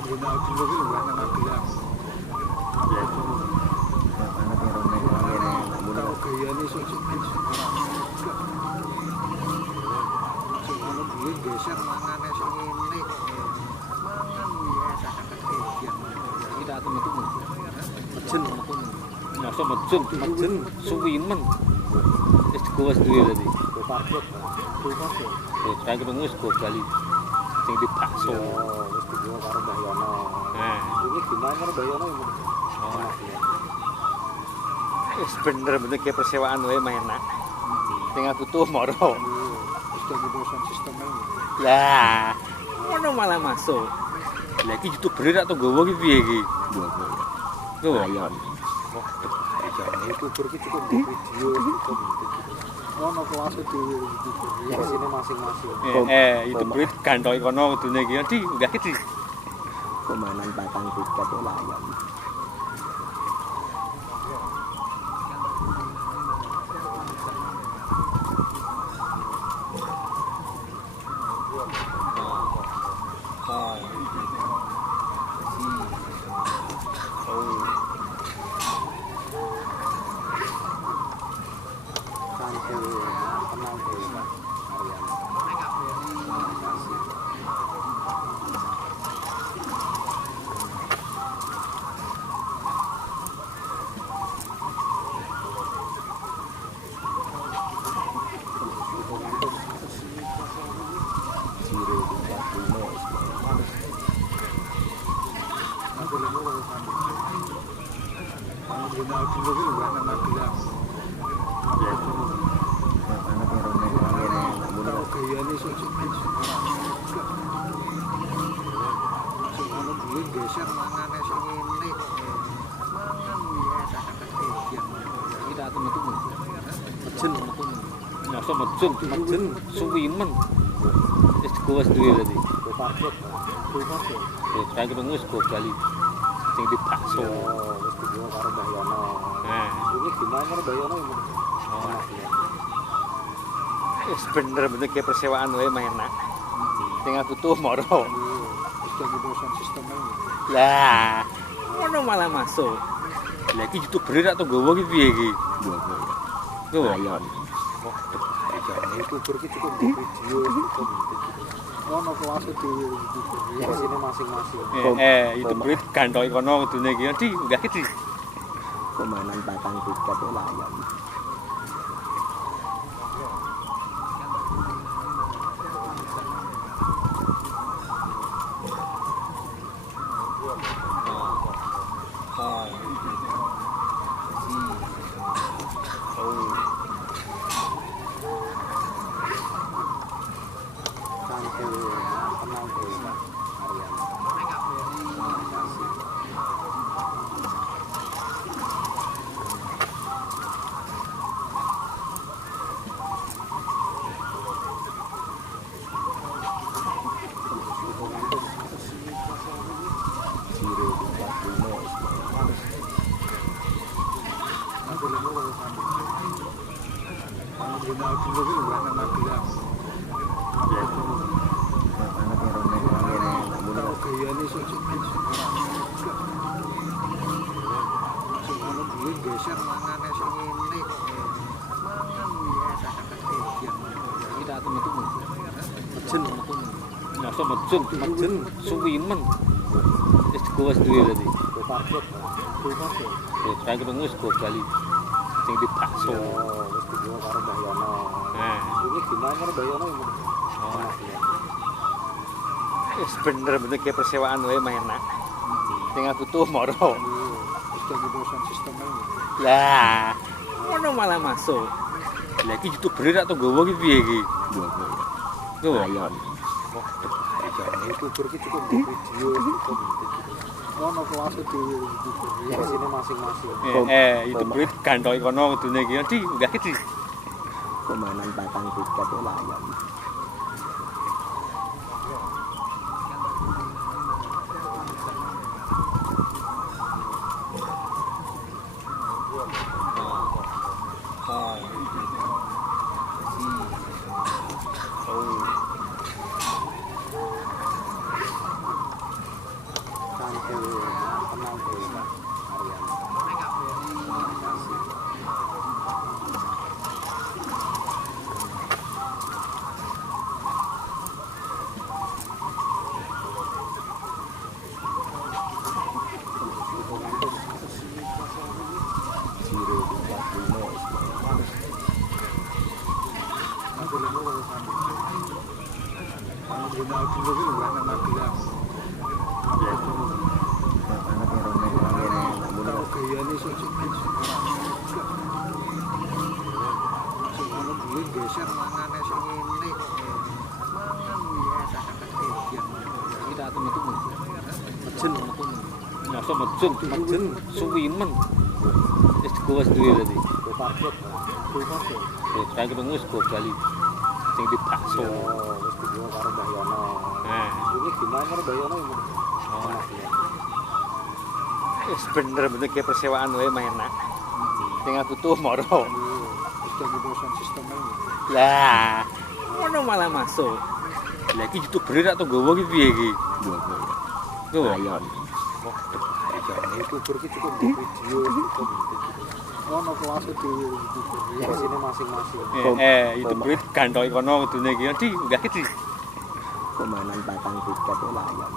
Guna dulu gitu kan nama bilang. Ya itu. Anak yang rombeng ngene mulu. Tahu gaya nih sok sok Kalau beli geser mangane sing ini. Mangan ya kakak kegiatan. Kita atem itu. Mejen Masa mejen, mejen suwimen. Wis digawas duwe tadi. Go parkir. Go parkir. Terus saya ketemu wis go bali. Sing di bakso. Oh, wis dijual karo Mbah Yono. Nah, Ini gimana karo Mbah Yono yang oh. Wis bener-bener kayak persewaan wae mah enak. Tinggal butuh moro. Sudah sistemnya. Lah, ngono malah masuk. Lagi youtuber rak to gowo ki piye iki? Tuh. Ayon. youtuber ki cukup di video cukup kono kelasé dhewe isine masing-masing. Eh, eh itu duit gantoi kono kudune iki. Di, nggih ki. Pemanan batang tiket ora layak. Masa mejen, mejen suwimen. Wis digawas duwe tadi. Go parkir Go parkir Terus saya ketemu wis go bali. Sing di bakso. Oh, wis dijual karo Mbah Yono bener-bener kayak persewaan wae mah enak. Tinggal butuh moro. Lah, ngono malah masuk. Lagi youtuber to gowo ki piye iki? Tuh. Ayon. youtuber ki cukup di video ono kelasnya di youtuber ya sini masing-masing Eh, eh youtuber gantoi kono kudune iki. Di, enggak iki. Komanan batang tiket itu layan. sampai Masa mejen, mejen suwimen. Wis go parkir go parkir saya ketemu wis go bali. Sing di bakso. wis dijual karo Mbah Yono Nah, ini gimana karo Mbah Yono yang oh. Wis bener-bener kayak persewaan wae mah enak. Tinggal butuh moro. sudah sistemnya Lah, ngono malah masuk. Lagi youtuber rak to gowo ki piye iki? Tuh. Ayon. Youtuber ki cukup di video cukup ono kelasnya di youtuber ya sini masing-masing Eh, eh youtuber gantoi kono kudune iki. Di, enggak iki. Komanan batang tiket itu layan. Masa mejen, mejen suwi men. Wis digawa duwe tadi. Parkir. Kuwi parkir. Ya, saya ketemu wis go bali. Sing di bakso. Oh, wis dibawa karo Mbah Yono. Nah, Ini gimana karo Mbah Yono ini? oh. Wis bener-bener kayak persewaan wae mah enak. Tinggal butuh moro. Sistemnya. Lah, ngono malah masuk. Lagi youtuber rak to gowo ki piye iki? Dua. Tuh. Ayon. Youtuber ki cukup video cukup. kono kelas dhewe sini masing-masing. Eh, eh itu duit gantoi kono kudune iki. di enggak iki. di pemainan batang tiket layang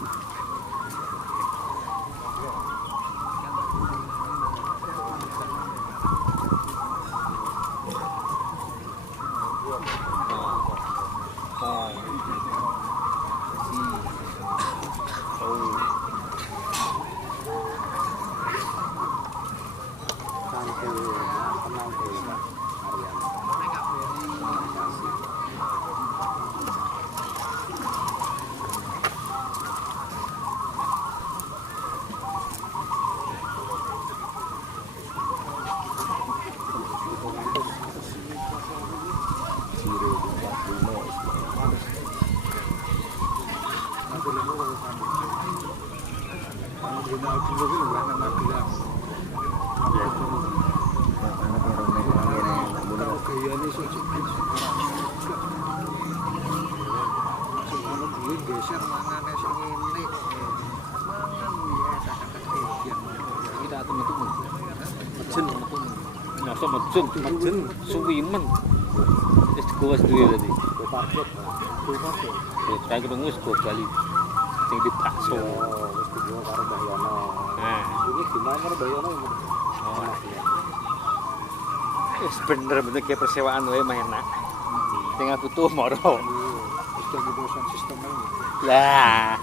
geser mangane sing ngene. Mangan ya kakak-kakak Kita mejen. Mejen, mejen. Wis duwe tadi. Parkir. Kuwi parkir. Ya, saya ketemu wis go bali. Sing di bakso. Oh, wis karo Mbah Yono. Nah, Ini gimana karo Mbah Yono ini? oh. Bener-bener kayak persewaan wae enak. Tinggal butuh moro. sistem bosan sistem system ini. Lah,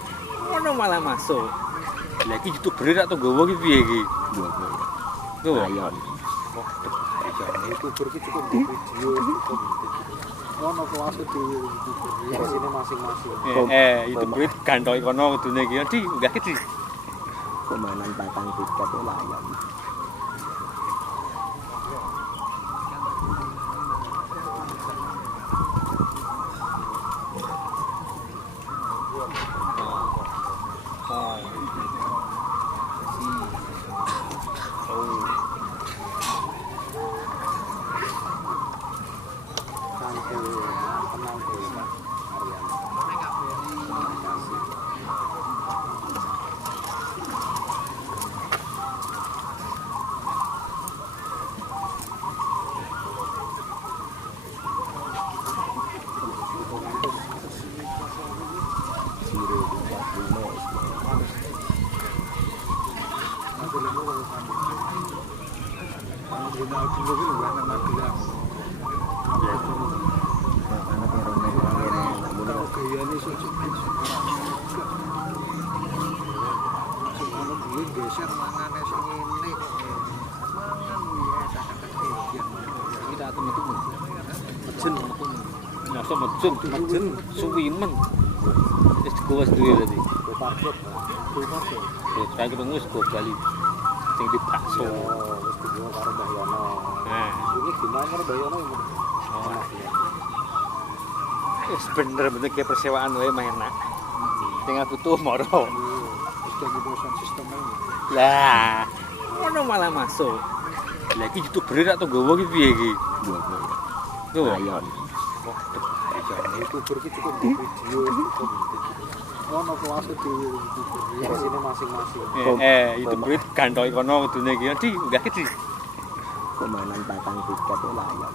ngono malah masuk. Lah iki YouTuber rak to gowo iki piye iki? Gowo. Gowo. Ayo. Wah, YouTuber iki cukup video. ngono kelas di YouTuber sini masing-masing. Eh, eh YouTuber gantoi kono kudune iki. Di, enggak iki. Pemainan batang tiket lah ya. time. Masa mejen, mejen suwi men. Wis digawa duwe tadi. Kuwi parkir. Ya, saya ketemu wis go bali. Sing di bakso. Oh, wis dibawa karo Mbah Yono. Nah, Ini gimana karo Mbah Yono oh. Wis bener-bener kayak persewaan wae mah enak. Tinggal butuh moro. Wis jadi bosan sistemnya ini. Lah, ngono malah masuk. Lagi youtuber rak to gowo ki piye iki? youtuber itu cukup di video ono kelas di youtuber sini masing-masing. Eh youtuber itu gantoi kono dunia gini. Di enggak di pemainan batang tiket lah ya